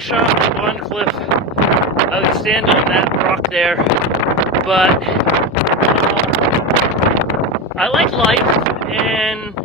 rock shot on Bondcliff. I would stand on that rock there, but I like life, and